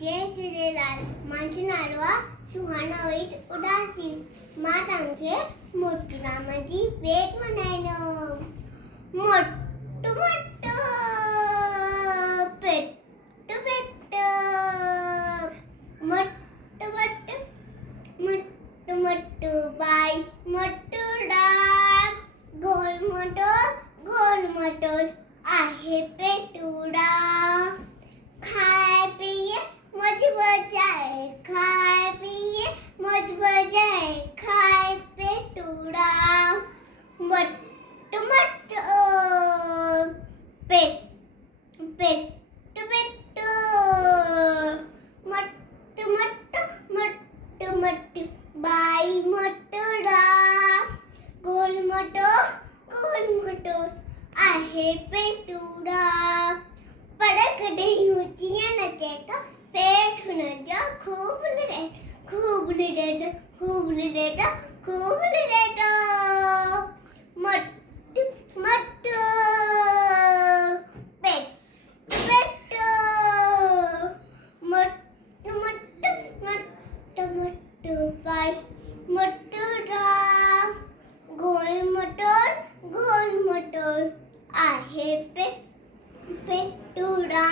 जय झूलेलाल। मुंहिंजो नालो आहे सुहाना रोहित उदासी। मां तव्हांखे मोटू नाम जी पेट मल्हाईंदमि। मोटू मोटू पेट पेट मोटू मोटू मोटू मोटू बाई मोटूडा गोल मोटोर आहे पेटूडा। खाए पिए मौज बजाए खाए पिए मौज बजाए खाए पेटूडा। मोटू मोटू पेट पेट पेट मोटू मोटू मोटू मोटू बाई मोटूडा गोल मोटोर आहे पेटूडा। पडकडे ऊंचिया नचेटा पेट हुनजा खूब लिरेट मोटू मोटू पेट पेट मोटू मोटू मोटू मोटू बाई मोटूडा गोल मोटोर आहे पेटूडा।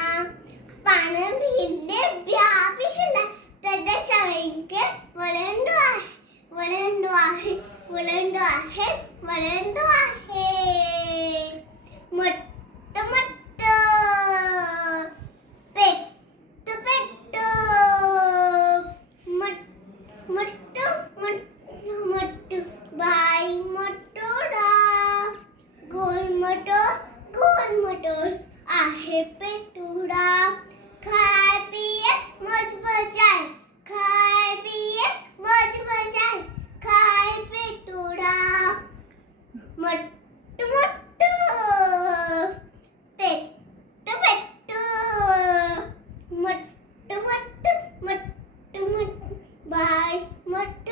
पान भिल्ले ब्या पिशला तड सवैंके वळंडो आहे मोट्ट मोट्ट पेट पेट मोट्ट मोट्ट बाई मोटूडा गोल मोटोर आहे पेटूडा। खाए पिए मौज बजाए खाए पिए मौज बजाए खाए पेटूडा। मोट्टू मोट्टू पेट पेट मोट्टू मोट्टू बाई मोट्टू